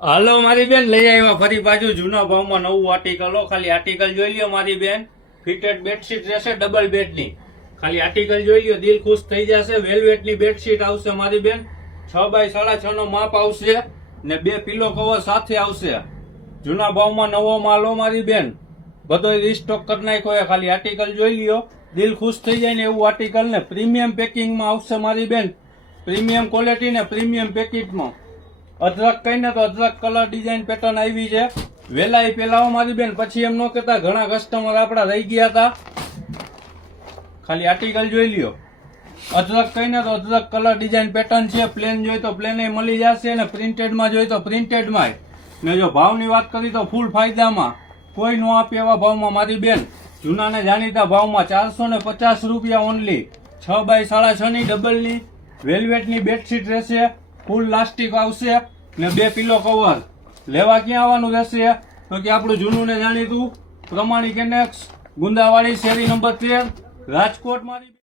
હાલો મારી બેન, લઈ આવ્યા ફરી પાછું જૂના ભાવમાં નવું આર્ટિકલ. ખાલી આર્ટિકલ જોઈ લ્યો મારી બેન. ફિટેડ બેડશીટ રહેશે ડબલ બેડની. ખાલી આર્ટિકલ જોઈ લ્યો, દિલ ખુશ થઈ જશે. વેલ્વેટની બેડશીટ આવશે મારી બેન. 6 બાય 6.5 નો માપ આવશે ને 2 પિલો કવર સાથે આવશે. જૂના ભાવમાં નવો માલો મારી બેન, બધો રીસ્ટોક કરી નાખ્યો. ખાલી આર્ટિકલ જોઈ લ્યો, દિલ ખુશ થઈ જાય ને એવું આર્ટિકલ. ને પ્રીમિયમ પેકિંગમાં આવશે મારી બેન. પ્રીમિયમ ક્વોલિટી ને પ્રીમિયમ પેકેટમાં. અદરક કહીને તો અદરક કલર ડિઝાઇન પેટર્ન આવી છે. વેલાઈ પેલાવો મારી બેન, પછી એમ ન કહેતા ઘણા કસ્ટમર આપડા રહી ગયા હતા. ખાલી આર્ટિકલ જોઈ લ્યો. અદરક કહીને તો અદરક કલર ડિઝાઇન પેટર્ન છે. પ્લેન જોઈ તો પ્લેન મળી જશે ને પ્રિન્ટેડમાં જોઈ તો પ્રિન્ટેડમાં. ને જો ભાવની વાત કરી તો ફૂલ ફાયદામાં, કોઈ નો આપે એવા ભાવમાં મારી બેન. જૂનાને જાણીતા ભાવમાં 450 રૂપિયા ઓનલી. 6 બાય 6.5 ની ડબલની વેલ્વેટની બેડશીટ રહેશે. ફૂલ લાસ્ટિક આવશે ને 2 પિલો કવર. લેવા ક્યાં આવવાનું રહેશે તો કે આપણું જૂનું ને જાણીતું પ્રમાણિક એનેક્સ, ગુંદાવાડી, શેરી નંબર 13, રાજકોટ મારી.